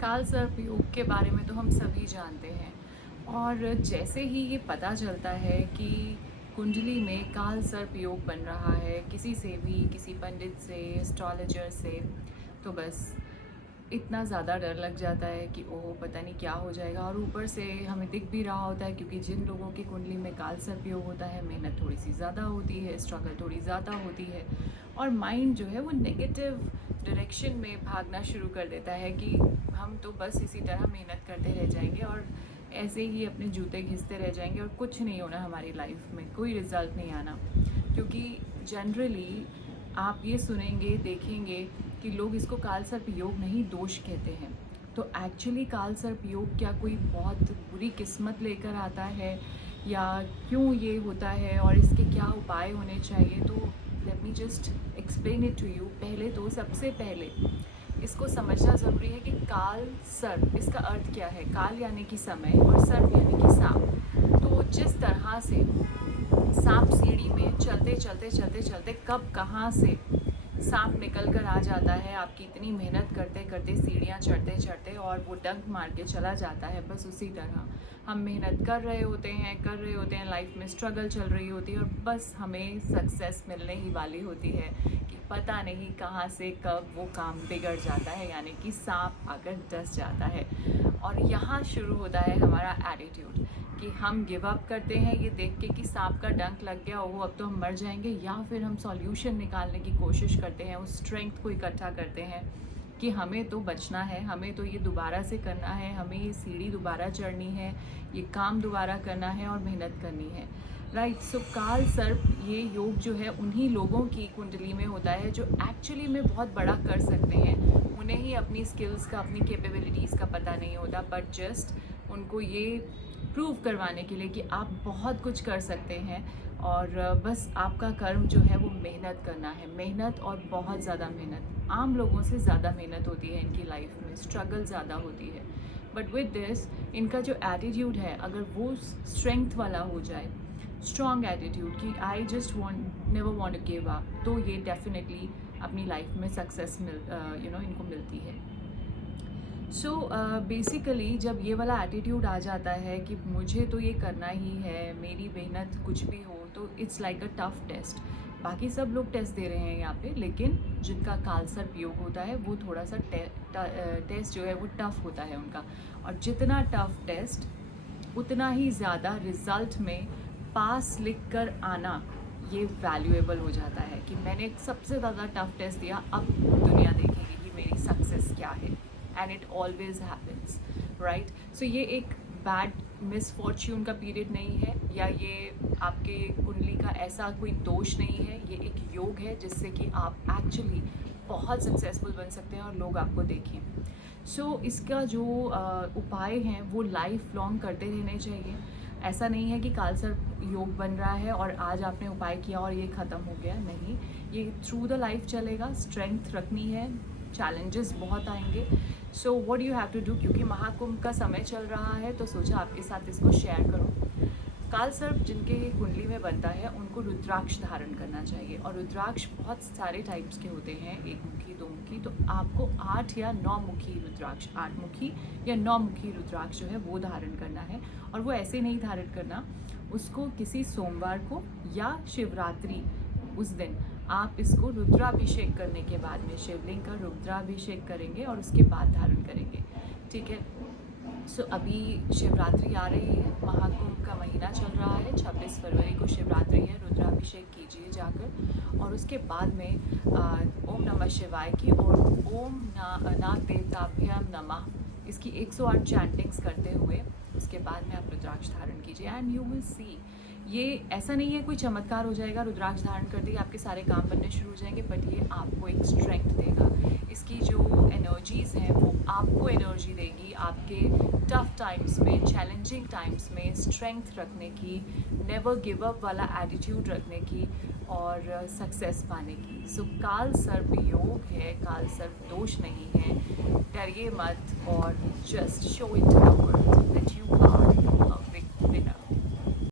काल सर्प योग के बारे में तो हम सभी जानते हैं। और जैसे ही ये पता चलता है कि कुंडली में काल सर्प योग बन रहा है किसी से भी, किसी पंडित से, एस्ट्रोलॉजर से, तो बस इतना ज़्यादा डर लग जाता है कि ओह पता नहीं क्या हो जाएगा। और ऊपर से हमें दिख भी रहा होता है, क्योंकि जिन लोगों की कुंडली में काल सर्प योग होता है, मेहनत थोड़ी सी ज़्यादा होती है, स्ट्रगल थोड़ी ज़्यादा होती है, और माइंड जो है वो नेगेटिव डायरेक्शन में भागना शुरू कर देता है कि हम तो बस इसी तरह मेहनत करते रह जाएंगे और ऐसे ही अपने जूते घिसते रह जाएंगे और कुछ नहीं होना हमारी लाइफ में, कोई रिज़ल्ट नहीं आना। क्योंकि जनरली आप ये सुनेंगे, देखेंगे कि लोग इसको काल सर्प योग नहीं, दोष कहते हैं। तो एक्चुअली काल सर्प योग क्या कोई बहुत बुरी किस्मत लेकर आता है, या क्यों ये होता है और इसके क्या उपाय होने चाहिए? तो let me just explain it to you. पहले तो सबसे पहले इसको समझना ज़रूरी है कि काल सर्प, इसका अर्थ क्या है। काल यानी कि समय और सर्प यानी कि सांप। तो जिस तरह से सांप सीढ़ी में चलते चलते चलते चलते कब कहाँ से सांप निकल कर आ जाता है, आपकी इतनी मेहनत करते करते सीढ़ियाँ चढ़ते चढ़ते, और वो डंक मार के चला जाता है। बस उसी तरह हम मेहनत कर रहे होते हैं, लाइफ में स्ट्रगल चल रही होती है, और बस हमें सक्सेस मिलने ही वाली होती है कि पता नहीं कहाँ से कब वो काम बिगड़ जाता है, यानी कि सांप आकर डस जाता है। और यहाँ शुरू होता है हमारा एटीट्यूड कि हम गिव अप करते हैं ये देख के कि सांप का डंक लग गया, वो अब तो हम मर जाएंगे, या फिर हम सॉल्यूशन निकालने की कोशिश करते हैं, उस स्ट्रेंथ को इकट्ठा करते हैं कि हमें तो बचना है, हमें तो ये दोबारा से करना है, हमें ये सीढ़ी दोबारा चढ़नी है, ये काम दोबारा करना है और मेहनत करनी है। राइट। सो काल सर्प ये योग जो है उन्हीं लोगों की कुंडली में होता है जो एक्चुअली में बहुत बड़ा कर सकते हैं। उन्हें ही अपनी स्किल्स का, अपनी कैपेबिलिटीज़ का पता नहीं होता, बट जस्ट उनको ये प्रूव करवाने के लिए कि आप बहुत कुछ कर सकते हैं, और बस आपका कर्म जो है वो मेहनत करना है। मेहनत और बहुत ज़्यादा मेहनत, आम लोगों से ज़्यादा मेहनत होती है इनकी लाइफ में, स्ट्रगल ज़्यादा होती है। बट विद दिस इनका जो एटीट्यूड है, अगर वो स्ट्रेंथ वाला हो जाए, स्ट्रॉन्ग एटीट्यूड कि I just want, never want to give up, तो ये डेफिनेटली अपनी लाइफ में सक्सेस इनको मिलती है। सो बेसिकली जब ये वाला एटीट्यूड आ जाता है कि मुझे तो ये करना ही है, मेरी मेहनत कुछ भी हो, तो it's like a tough test. बाकी सब लोग टेस्ट दे रहे हैं यहाँ पे, लेकिन जिनका काल सर्प योग होता है वो थोड़ा सा टेस्ट जो है वो टफ़ होता है उनका। और जितना टफ़ टेस्ट उतना ही ज़्यादा रिज़ल्ट में पास लिख कर आना ये वैल्यूएबल हो जाता है कि मैंने एक सबसे ज़्यादा टफ टेस्ट दिया, अब दुनिया देखेगी कि मेरी सक्सेस क्या है। And it always happens, right. So ये एक बैड मिसफॉर्च्यून का पीरियड नहीं है, या ये आपके कुंडली का ऐसा कोई दोष नहीं है, ये एक योग है जिससे कि आप एक्चुअली बहुत सक्सेसफुल बन सकते हैं और लोग आपको देखें। सो इसका जो उपाय हैं वो लाइफ लॉन्ग करते रहने चाहिए। ऐसा नहीं है कि काल सर्प योग बन रहा है और आज आपने उपाय किया और ये ख़त्म हो गया, नहीं, ये थ्रू द लाइफ चलेगा। स्ट्रेंथ रखनी है, चैलेंजेस बहुत आएंगे। So what you have to do, क्योंकि महाकुंभ का समय चल रहा है तो सोचा आपके साथ इसको शेयर करूं। काल सर्प जिनके कुंडली में बनता है उनको रुद्राक्ष धारण करना चाहिए, और रुद्राक्ष बहुत सारे टाइप्स के होते हैं, एक मुखी, दो मुखी, तो आपको 8 या 9 मुखी रुद्राक्ष, 8 मुखी या 9 मुखी रुद्राक्ष जो है वो धारण करना है। और वो ऐसे नहीं धारण करना, उसको किसी सोमवार को या शिवरात्रि उस दिन आप इसको रुद्राभिषेक करने के बाद में शिवलिंग का रुद्राभिषेक करेंगे और उसके बाद धारण करेंगे, ठीक है। सो अभी शिवरात्रि आ रही है, महाकुंभ का महीना चल रहा है, 26 फरवरी को शिवरात्रि है, रुद्राभिषेक कीजिए जाकर। और उसके बाद में ओम नमः शिवाय की और ओम नाग देवताभ्यम नमः, इसकी 108 चैंटिंग्स करते हुए उसके बाद में आप रुद्राक्ष धारण कीजिए। एंड यू विल सी, ये ऐसा नहीं है कोई चमत्कार हो जाएगा, रुद्राक्ष धारण करते ही आपके सारे काम बनने शुरू हो जाएंगे, बट ये आपको एक स्ट्रेंथ देगा। इसकी जो एनर्जीज़ हैं वो आपको एनर्जी देगी आपके टफ टाइम्स में, चैलेंजिंग टाइम्स में स्ट्रेंथ रखने की, नेवर गिव अप वाला एटीट्यूड रखने की, और सक्सेस पाने की। सो काल सर्प योग है, काल सर्प दोष नहीं है, डरिए मत, और just show it to the world that you are a big winner.